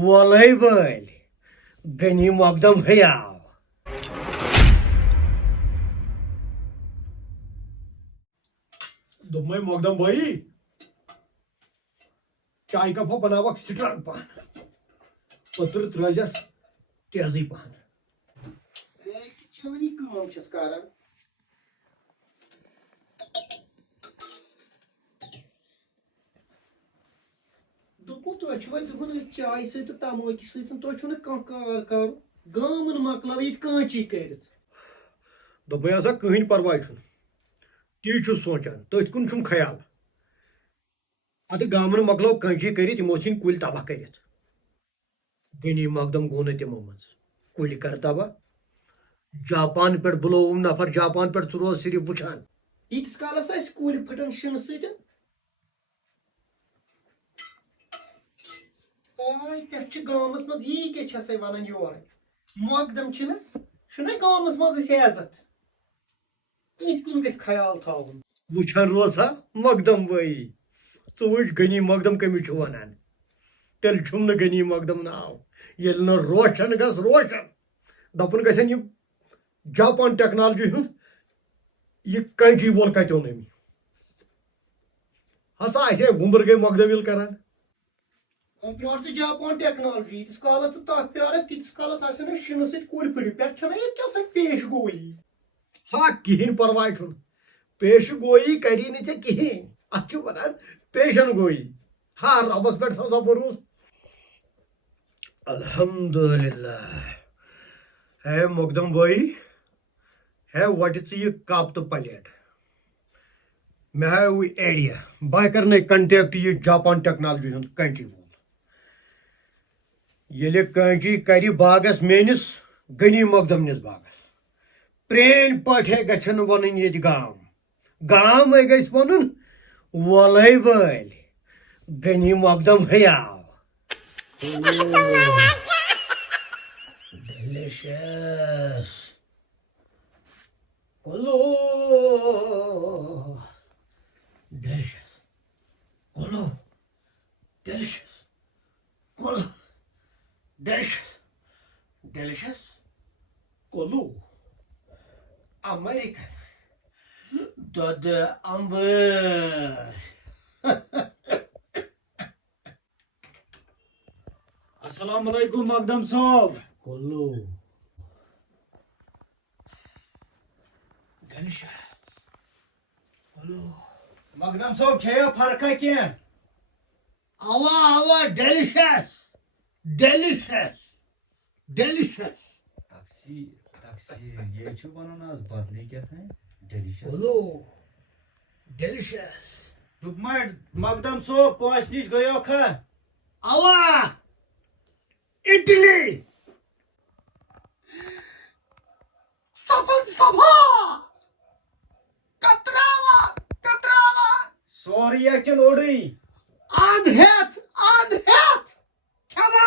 वलै वल गनी मकदम हयाव दोपमे मकदम भाई चाय कप बनावक स्ट्रांग पान पत्र त्रजस तेजी पान चवनी काम छस करन दोपो तो छवै दोपन चाय से तो तमोकी से तो छुन कार कर गामन मकलाव ये कांची करित दोपमे आसा कहीं परवाय छु ती छु सोचान तथ कुन छुम ख्याल अत गामन मकलो कंची करित यमो छिन कुल तबाह करित गनी मकदम गो न तिमो मज कुल कर तबाह जापान पे बुलोवम नफर जापान पे रोज सिर्फ वुचान यीस कालस कुल फटन शिन सत पे गामस मज यी क्या छस वन योर मकदम छुना गामस मज इज्जत इत कुन गस ख्याल थावन वुचान रोज हा मकदम भाई च वुच गनी मकदम कमी छु वनान तेल छुम न गनी मकदम नाव येल न रोशन गस रोशन दपन गसन ये जापान टेक्नोलॉजी हुंद ये कंची वोल कतो नमी हसा ऐसे वुंबर गई मकदम यिल करान ब्रोट से जापान टेक्नोलॉजी यीस कालस तथ प्यार तीस कालस आसन शिन सत कुल फट पे छना ये क्या सा पेश गोई हा कहीं परवाय छुन पेश गोई करी न चे कहीं अच्छु वनान पेशन गोई हा रबस पे सा भरोस अल्हम्दुलिल्लाह है मकदम भाई है व्हाट इज ये कप तो प्लेट मैं है वो एरिया बाय करने कांटेक्ट ये जापान टेक्नोलॉजी हुंद कंची वोल येले कंची करी बागस मेनिस गनी मकदम निस बागस प्रेन पाठे गछन वनन ये गाम गाम है गस वनन वलै वल Ghani मकदम हयाव delicious Kolo delicious Kolo delicious Kolo delicious delicious Kolo American Dod amber अस्सलाम वालेकुम मकदम साहब Kolo delicious Kolo मकदम साहब छया फर्क क्या Awa awa delicious delicious delicious तकसीर ये छु बनना बदली क्या था डिलीशियस Kolo delicious दुपमा मकदम साहब कोस निश गयो खा Awa Italy Sapan Sabha Katrawa Katrawa sorry actual ओडी Adhet Kama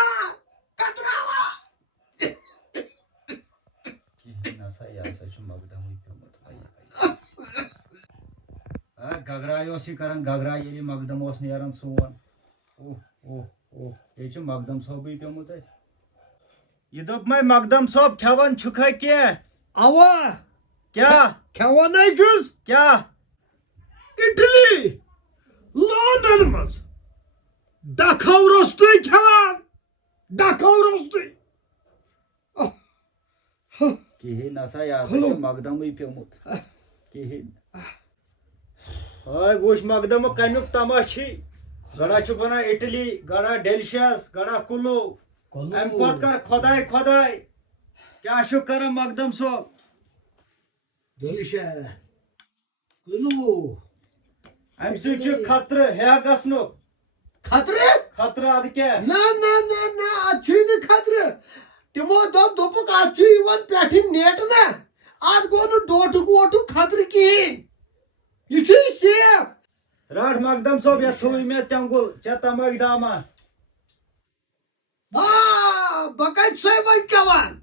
Katrawa की नसा या सच मकदम ही पे मत भाई हां गगरा योसी करन गगरा ये मकदम ओस नेरन सोन ओह ओह ओह ये छु मकदम साहब ही पे मत ये दोप मैं मकदम साहब खवन छुखा क्या Awa क्या Khawanai jus क्या Italy London mas Dakaw rostu khawan Dakaw rostu की नसा या सच मकदम ही पे मत की हाय गोश मकदम कनुक तमाशी गड़ा छु बना इटली गड़ा डेलिशियस गड़ा कुलो एम कोत कर खुदाई खुदाई क्या शुक्र मकदम सो Delicious Kulu एम से खतर है गसनो Khatre खतर अद क्या ना अच्छी न खतरे तिमो दोपक अच्छी वन पेठी नेट ना आज गो न डोट गोट खतरे कहीं ये छी सेफ राठ मकदम सो या थोई में चंगुल चता मगदामा बकत से वन चवान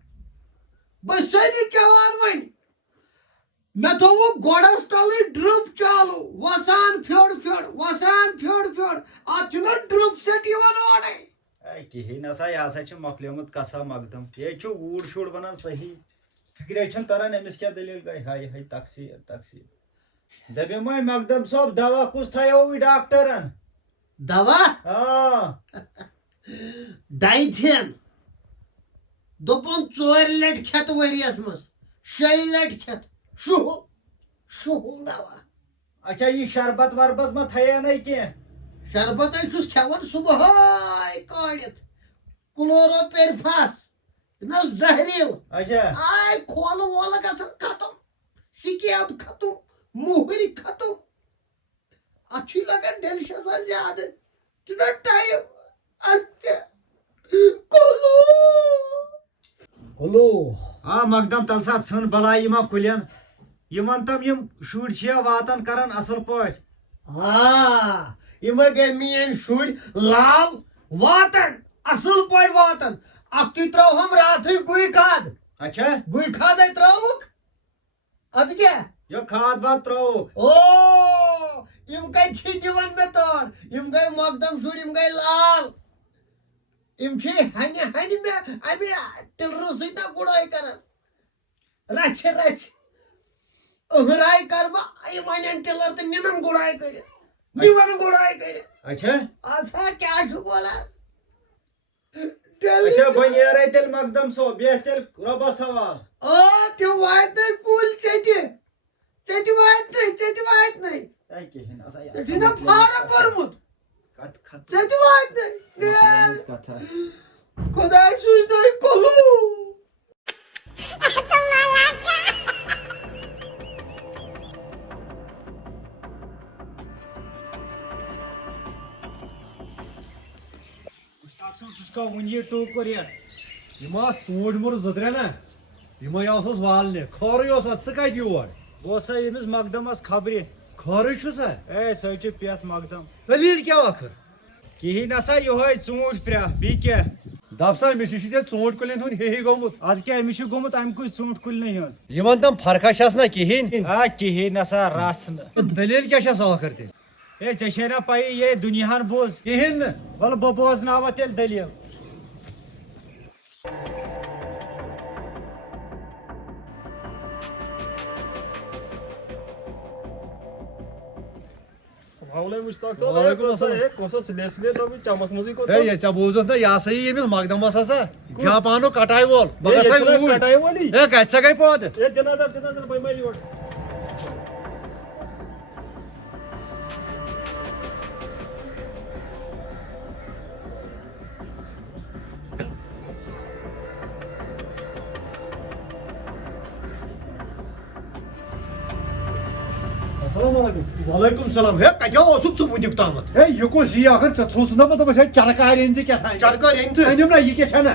बसनी चवान वन मैं तो वो गोडस तले ड्रिप चालू वसान फ्योड़ फ्योड़ आज ना ड्रिप सेट यवन ओडे कहें नसा यह मकलियमुत कथा मकदम ये ऊड़ शुड़ वन सही फिक्रे तरन अमिस क्या दलील गई हाय हाय तकसीर तकसीर दबिम मकदम साहब दवा कुछ थो डॉक्टरन दवा हाँ डाइथियन दोपन 4 लट खेत वरियस मस 6 लट खेत शुहुल दवा अच्छा ये शरबत वरबत मा थे ना कह शरबत खेवन सुबह काड़ित क्लोरोपेरफास ना जहरील अच्छा आय खोल वोल गसन खत्म सिकेब खत्म मुहरी खत्म अच्छी लगन डेलिशियस ज्यादा तुना टाइम अस्ते कोलो कोलो आ मकदम तल सा सन बलाई यमा कुलियन यमन तम यम शुड़ छ वातन करन असल पट हाँ इमे गए मीन शुड़ लाल वातन असल पट वातन अक्ति त्राव हम रात गुई खाद अच्छा गुई खाद त्रावुक अद क्या यो खाद बात त्रो ओ इम गए छी दिवन में तोर इम गए मकदम शुड़ इम गए लाल इम छी हने हने में अबे टिलरु सीता गुड़ाई करन रच रच अहराई करबा इमान टिलर त निनम गुड़ाई करे निवन गुड़ाई करे अच्छा आसा क्या छु बोला अच्छा बनियारे तेल मकदम सो बेहतर रबा सवाल ओ ते वात नहीं कुल चेती वात नहीं आई कहें ना सा दिना फारा परमुत कत खत चेती वात नहीं कथा खुदाई सुज नहीं कोलू तुझका वनी टूक कर चूट मुर जत्रे ना वालने खोर कत योर बो सा यमिस मकदमस खबरी खोर ए सह पेथ मकदम दलील क्या आखिर कहीं नसा ये चूट प्रा बी क्या दप सा मे चूट कुलन हूं हे गोमुत अद क्या अमिस गोमुत अम कुछ चूट कुलने हूं यमन तम फर्का ना कहें आ कहीं नसा रस दलील क्या आखिर तेल ए ऐ ना पाई ये दुनियान बोज कहें वल बह बोजनावा तेल दलील बोजत ना यह सही यमिस मकदमस हसा जापानो कटाई वोल कत गई पौध वालेकुम सलाम हे क्या सुबुक तामत हे यह कुछ यह अगर छुस ना पता बे चरकार क्या चरकार अनिम ना यह क्या ना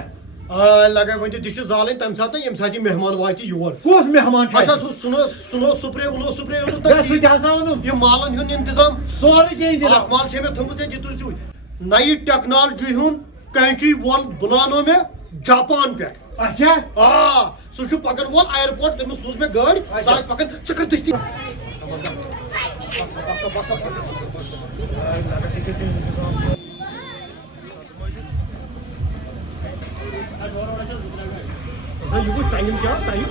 लगे वन दिश जाल तम सात यम सात मेहमान वात योर कस मेहमान अच्छा सुनो स्प्रे उनो स्प्रे वन मालन हुन इंतजाम सोरे क्या माल मे थमुत तुल नई टेक्नोलॉजी हुन कैंची वोल बुलानो में जापान पे अच्छा सह पकन वोल एयरपोर्ट तमिस सूज मे गाड़ी पकन कर दस्ती टाइम क्या टाइम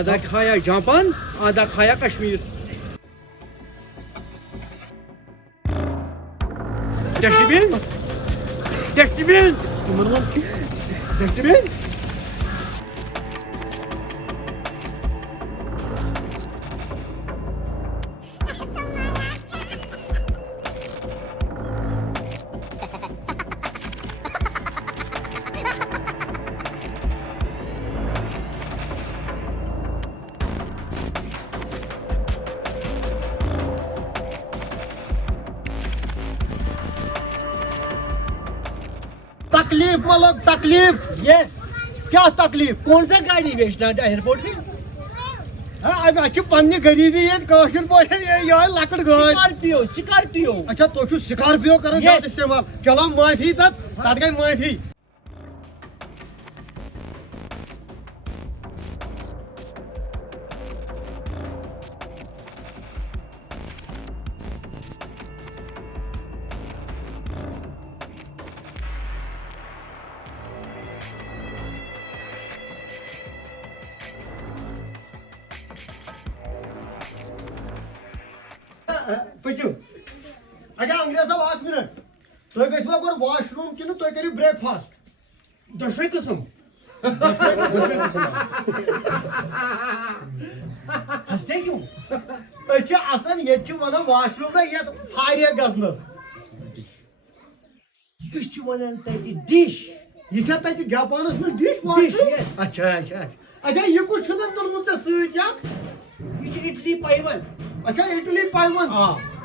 आधा खाया जापान आधा खाया कश्मीर डस्टबिन डस्टबिन तकलीफ मतलब तकलीफ यस क्या तकलीफ कौन सा गाड़ी बेचना एयरपोर्ट में अच्छी पन्नी गरीबी ये कौशल पोशन ये लकड़ गाड़ी स्कॉर्पियो स्कॉर्पियो अच्छा तो स्कॉर्पियो कर Yes. इस्तेमाल चलो माफी तक गई माफी पकू अच्छा अंग्रेज साहब 8 मिनट तुम गो गो वॉशरूम कि तुम करो ब्रेकफास्ट दशवे किस्म हंसते क्यों असन ये वन वॉशरूम ना ये फारिया गजनस डिश यह तक जापानस में डिश yes. अच्छा अच्छा अच्छा ये कुछ तुलमुत सत इडली पाइवन अच्छा इटली पाइवन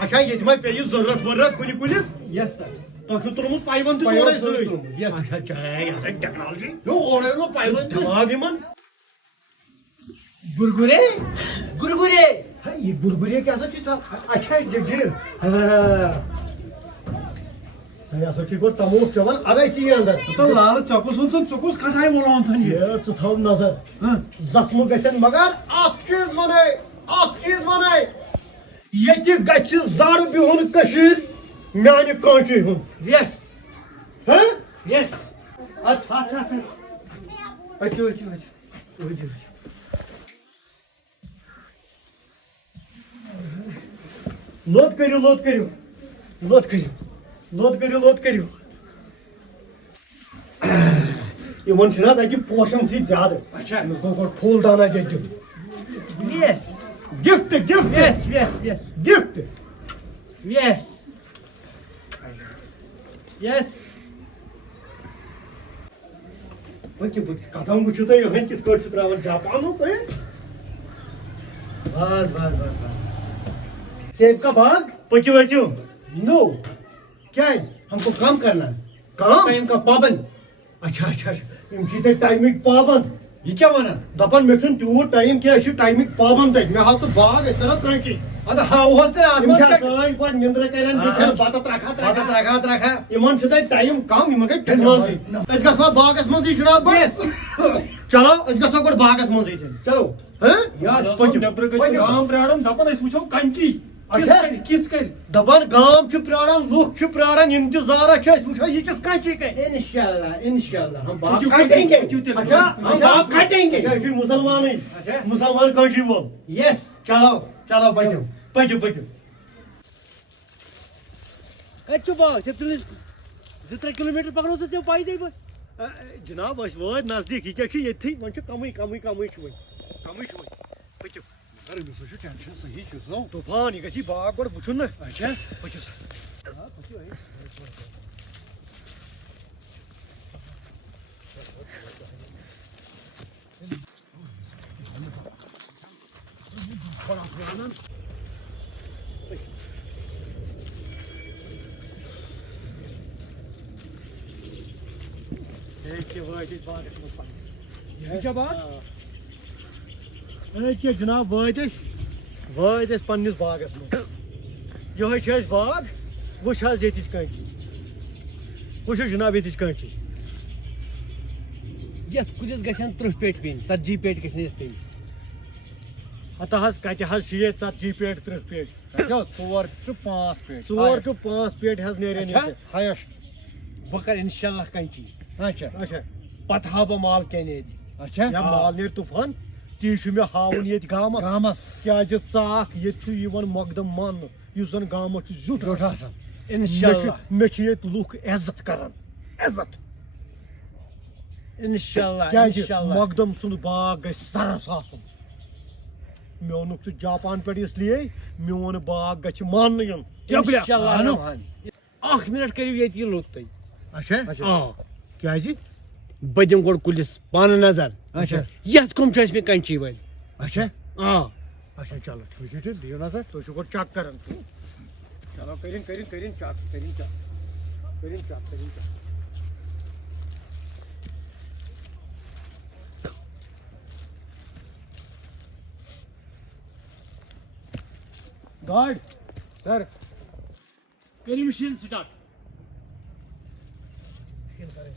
अच्छा ये पे जरूरत वरूरत कुछ कुलिस यस सर तुम तुलमुत पाइवन तोड़े टेक्नोलॉजी यो पाइवन दिमाग इन गुरगुरे गुरगुरे ये बुरबुरे क्या अच्छा जगजीर गो तमोक चवन अगै ची अंदर तो लाल चकुस चकुस कटाई बोला ये थव नजर जख्म गन मगर चीज वने ये जड़ बिहुन कशीर म्यान कांची हुन यस हैं यस अच्छा अच्छा अच्छा अच्छा अच्छा अच्छा लोद करियो लोद करियो लोद करियो लोद करियो लोद करियो ये छना तक पोशन सी ज्यादा अच्छा गो फूल दाना दे yes gift gift yes yes yes gift yes yes कदम वो तुम कित त्रा जापान बस बस बस बस सेब का भाग पक्यू वक्यू नो क्या हमको काम करना काम टाइम का पाबंद अच्छा अच्छा अच्छा टाइमिक पाबंद ये क्या वना दपान मे तूत टाइम क्या टाइमिक पाबंद मे हाथ बाग तरह अद हाउस ते आत्मा निंद्र कर बत रखा रखा इन टाइम कम इन गई टेक्नोलॉजी गो बागस मज जनाब चलो गो गो बागस मज चलो गाम प्राड़न दपन वो कंची किस कर दपान गाम प्राड़न लुख प्राड़न इंतजार वो ये किस कंची इंशाल्लाह इंशाल्लाह हम बाप काटेंगे अच्छा हम बाप काटेंगे मुसलमान मुसलमान कंची वोल यस चलो चलो पक्यू पक्यू पक्यू कच्चू बा सब तुम 2-3 किलोमीटर पकड़ो तो पाई दे जनाब वो नजदीक ये वो कम कम कम पक्यू टेंशन सही तूफान यह गई बाग गो वो ना अच्छा पक्यू क्या बात जनाब वात पन्निस बागस मज ये बाग वो ये कंची वो जनाब ये कंची ये कुलिस गसन 30 पेट पेन 40 पेट गसन पे अतः कत 40 feet 30 feet 4 to 5 feet 4 to 5 feet नेरन हायस्ट बह कर इंशाल्लाह कंची अच्छा अच्छा पत हा बह माल क्या नेर अच्छा या माल नेर तूफान ती मे हावन ये गामस क्या चाक ये मकदम मान गामस जुट इंशाल्लाह मे लुक इज्जत करान عزت इंशाल्लाह کیازِ इंशाल्लाह مقدم سُنٛد باغ گژھِ سرس آسُن مےٚ اوٚنُکھ ژٕ جاپان پٮ۪ٹھ اِسلیے میون باغ گژھِ ماننہٕ یُن इंशाल्लाह रहमान اکھ منٹ کٔرِو ییٚتی لوٚت تُہۍ اچھا کیازِ بہٕ دِمہٕ گۄڈٕ کُلِس پانہٕ نظر اچھا یتھ کٕم چھِ ٲسمٕتۍ کَنچی وٲلۍ اچھا آ اچھا چلو ٹھیٖک چھُ تیٚلہِ دِیِو نظر تُہۍ چھِو گۄڈٕ چک کران چلو کٔرِن چک کٔرِن چک گاڈ سر کٔرِو مِشیٖن سِٹاٹ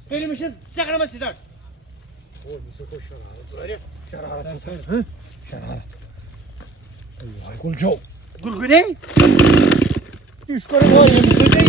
کٔرِو مِشیٖن سیکنڈ منٛز سِٹاٹ شرارت کُل جو گُرگُرے یہِ چھُ کران واریاہ أمِس سۭتۍ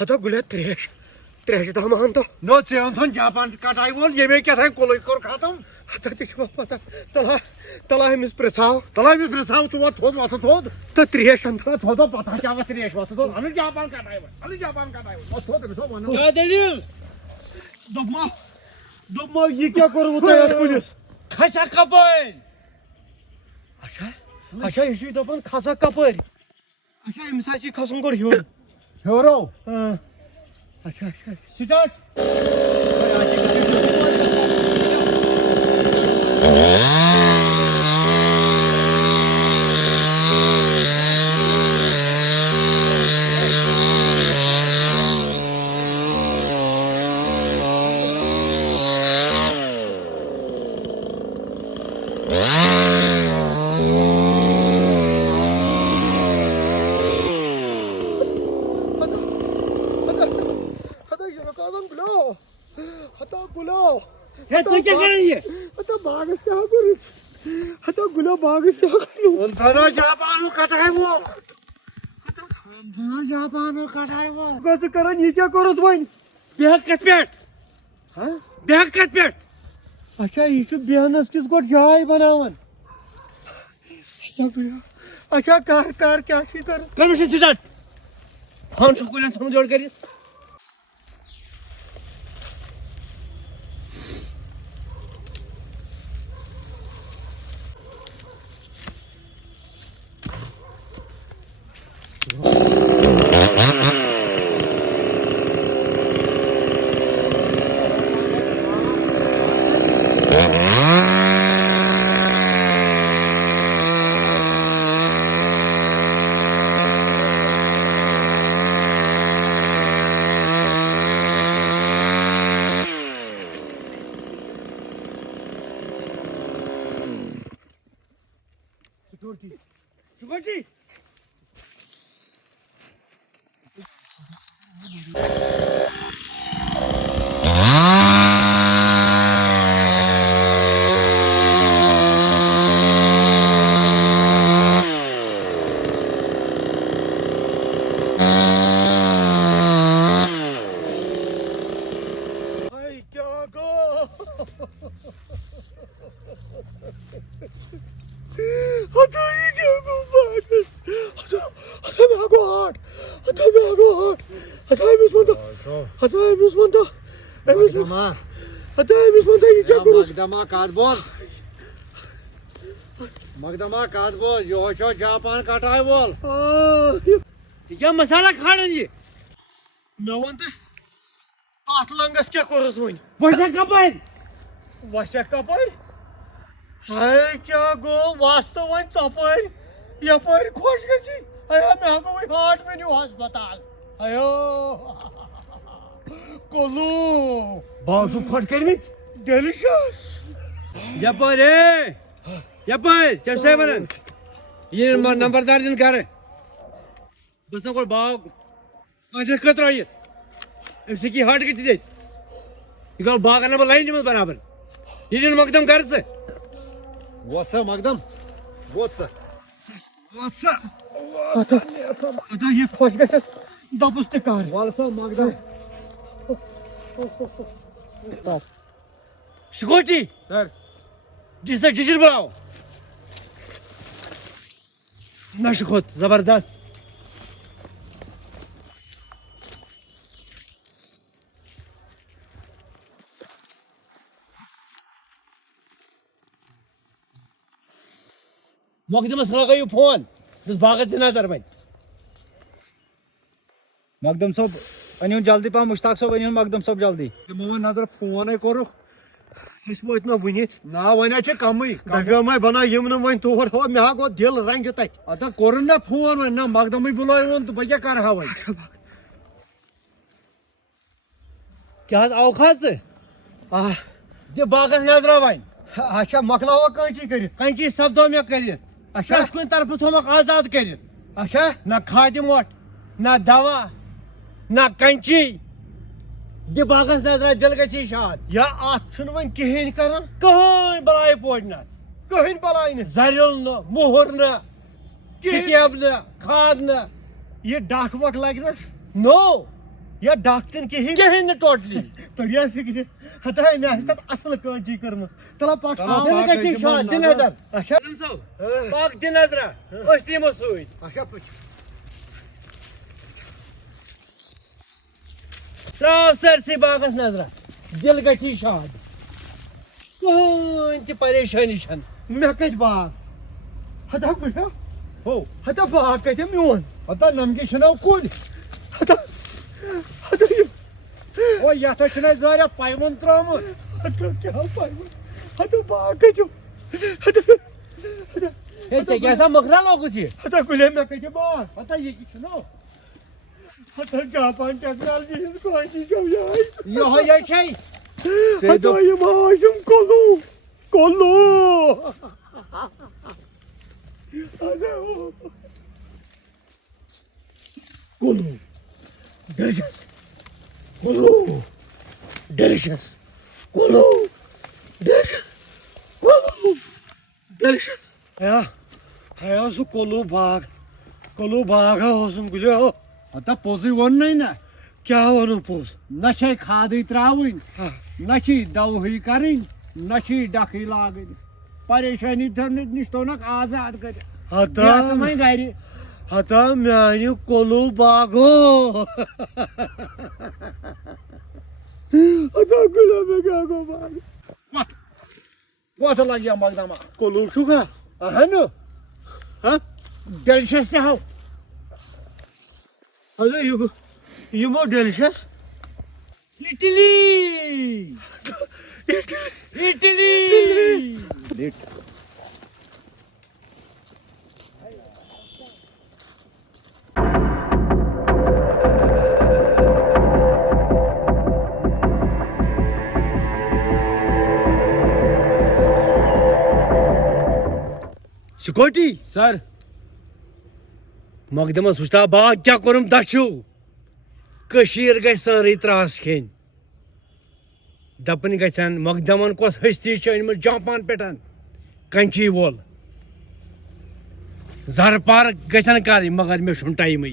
ہتا گُلیا تریش تام اہن تو نو ژےٚ اوٚن جاپان کٹاے وول ییٚمے کیٛاہ کُلُے کوٚر ختم ہتا تہِ چھِ مےٚ پتہ تلا أمِس پرٛژھاو تلامی پرٛژھاو ژٕ ووت تھوٚد وۄتھٕ تھوٚد تہٕ تریش اَن تھوٚدو پتہ چاوس تریش وۄتھٕ تھوٚد اَنُن جاپان کٹاے وول وۄتھ تھوٚد أمِس ووٚنُن کیٛاہ دٔلیٖل دوٚپمو یہِ کیٛاہ کوٚروٕ تۄہہِ اَتھ کُلِس کھسا کپٲرۍ اچھا یہِ چھُے دَپان کھسا کپٲرۍ اچھا أمِس آسہِ یہِ کھسُن گۄڈٕ ہیوٚر ہیورو اچھا سِٹاٹ ہے تُہۍ کیٛاہ کران یہِ باغس کیٛاہ کوٚرُتھ ہتا گُلو باغس کیٛاہ کوٚرُتھ جاپانُک کٹاے وول جاپانُک کٹاے وول ژٕ کران یہِ کیٛاہ کوٚرُتھ وۄنۍ بیٚہکھ کتھ پٮ۪ٹھ بیٚہکھ کتھ پٮ۪ٹھ اچھا یہِ چھُ بیٚہنس کِژھ گۄڈٕ جاے بناوان اچھا کر کیٛاہ چھُے کران کٔر مِشیٖن سِٹاٹ فون چھُ کُلٮ۪ن ژھُنمُت جوڑ کٔرِتھ Security. مقدما کتھ بوز یہوے چھو جاپان کٹاے وول یہِ کیٛاہ مسالا کھالان یہِ مےٚ ووٚن تہٕ اتھ لنٛگس کیٛاہ کوٚرُتھ وۄنۍ وسکھ کپٲرۍ وسیٚکھ کپٲرۍ ہاے کیٛاہ گوٚو وس تہٕ وۄنۍ ژۄپٲرۍ یپٲرۍ خۄش گژھی ایا مےٚ ہا گوٚو وۄنۍ ہاٹ مےٚ نیوٗ ہسپتال Ayo. Kolu. Bağı çok hoş gelmiş. Delicious. Yapar he. Yapar. Çeşme bana. Yine nambardar din kar. Bas na kol bağı. Ancak katrayı. Emse ki hard geçti. İgal bağı kana lain cimaz beraber. Yine makdam karısı. What's up, Magdam? What's up? What's up? Ata ye hoş geçes. Dapuste kar. What's up, Magdam? Şikoti. Sir. Jisa jishir bao. Na şikot. Zabardast. Makdama sana kayo phone. Dus bagat zinazar bhai. मकदम साहब अनियों जल्दी पा मुश्ताक साहब अनियों मकदम साहब जल्दी Momen nazar phone koruk. Hiç bu etme bu ne? Na vayna çe kamı. Dagamay bana yemin vayn tohar hava me hago dil rang jatay. Ata koruna phone na Magdamı bulayın to baya kar hava. क्या औखात Ah, दे बागस नजर wine aşağı maklava kançı kırıt. Kanchi सब्दो में करित Aşağı, कुन तरफ थोमक आजाद करित aşağı. ना खाद मोट ना दवा ना कंची दे बागस नजर दिल गसी शाद Ya atın vayn kihin karan. कहीं बलाय पोड़ना Kihin balayını. जरिल न मुहर न Kihin. किताब न खाद न Ye dak vak lagnas. No Ya daktın kihin. कहीं न totally Tariya fikri. Hatta me hastat asıl kançı kırmız. Tala pak. दिल गसी शाद दिन नजर Aşağı. बाग दिन नजर अस्ती मसूद Aşağı pıç. सर से बागस नजर दिल गसी शाद कहीं परेशानी छन Me kaç bağ. Hatta kuşa. Ho. Hatta bağ kaç miyon. Hatta namge şuna kul. Hatta. Hatta yok. ओ यथा छना जारे पायमन त्रमut Hatta kya payman. Hatta bağ kaç. Hatta. हे कैसा मखरा लोग थी Hatta kule me kaç bağ. पता ये कि छनो Hatta Japan teknoloji hiç kançı çavyay. यो हो ये छै Hatta yemaşım kolu. Kolu. Hatta o. Kolu. Delicious. Kolu. Delicious. Kolu. Delicious. Kolu. Delicious. Ya su kolu bağ. Kolu bağ olsun gülüyor. अत पोजी one नहीं ना क्या वनु पोस? न छै खादी त्रावुन न छै दवही करिन न छै डखी लागन परेशानी निश तोनक आजाद कर Hatta गरि hatta yani kolu bago. Hatta güleme gago bago. What लग गया मगदमा Kolu şuka. ahनु Ha? delicious ne हो Hadi you more delicious. Italy Italy security Sir. मकदमा सुस्ता बाग क्या करूम दशु कशीर गई सारी त्रास खेन दपन गन मकदमन कस हस्ती अनम जापान पे कंची वोल जर पार गन कर मगर मे टाइम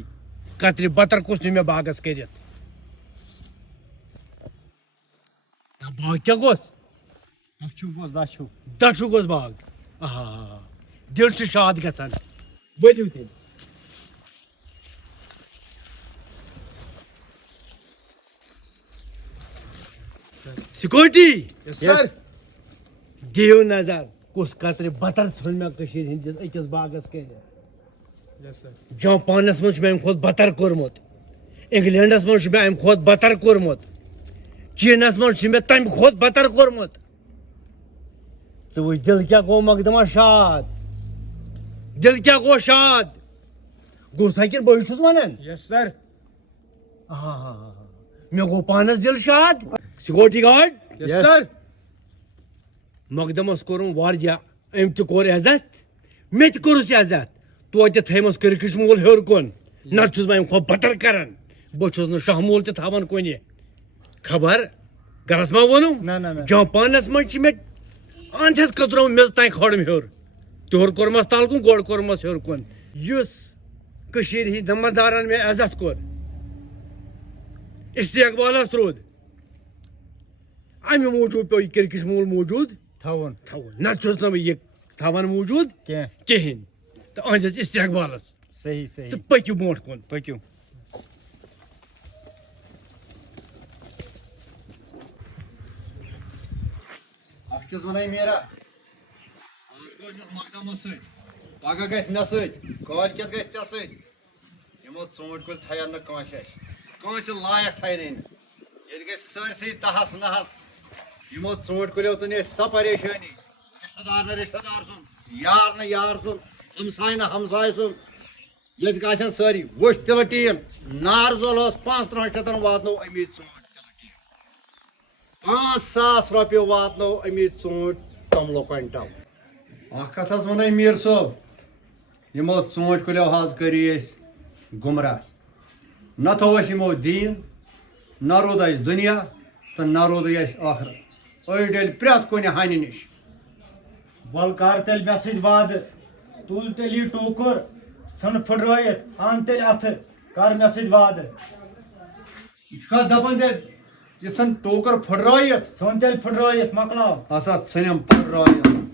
कतर बतर कुस मे बागस कर बाग क्या गोस दशु गोस बाग दिल शाद गन वलियो तेल सिक्योरिटी Yes sir. दियो नजर कुस कतर बतर ोन मे हंदिस अकिस बागस कर Yes, sir. जापानस मज मे खुद बतर कोर्मुत इंग्लैंडस मज मे अम खुद बतर कोर्मुत चीनस मज मे तम खुद बतर कोर्मुत तो वो दिल क्या गो मकदमा शाद दिल क्या गो शाद गो सकिन बह वन Yes, sir. मे गो पानस दिल शाद सिक्योरिटी गार्ड Yes. सर मकदमस कोरुम वारिया अम त कोर इज्जत मे त कोरुस इज्जत तो थमस क्रिकेट मूल हेर कुन नत छुस बह खो बतर करन बह छुस न शाहमूल त थावन कुन खबर गलत मा वनु जापानस मन मे अंधस कतरो मेज ताई खड़म हेर तोर कोरमस तल कुन गोड़ कोरमस हेर कुन युस कशीर ही दमदारन मे इज्जत कोर इस्तेकबालस रोद अमे मूजूद पे क्रिकेट मूल मौजूद थवन नत छुस न यह थावन मौजूद कहें तो अहंदिस इस्तेकबालस सही सही तो पक्यू ब्रोट कुन पक्यू अखिस वन मेरा मकदमस पगह गि मे सत गि सो ूट कुल थन कंस लायक थन ये गई सरसी तहस नहस यमो ूट कुलो तुन स परेशानी रिश्तेदार न रिश्तेदार सुन यार न यार सुन हमसाय न हमसाय सुन ये सारी वुश तिल टीम नार जोल 5 शतन वातनो अमी ूट 5,000 रुपये वातनो अमी ूट तमलो क्विंटल कथ वन मीर सोब यमो ूट कुलो हज करी गुमराह न थो यमो दीन न रोद दुनिया तो न रोद आखरत अड़ डल प्रेत कुन हनि निश वल कर तेल मे सत वाद तुल तेल यह टोकर सन फुट अन तेल अथ कर मे सत वाद यह दपान तेल यह टोकर फुट सन तेल फुट मकलाव हसा षम फुट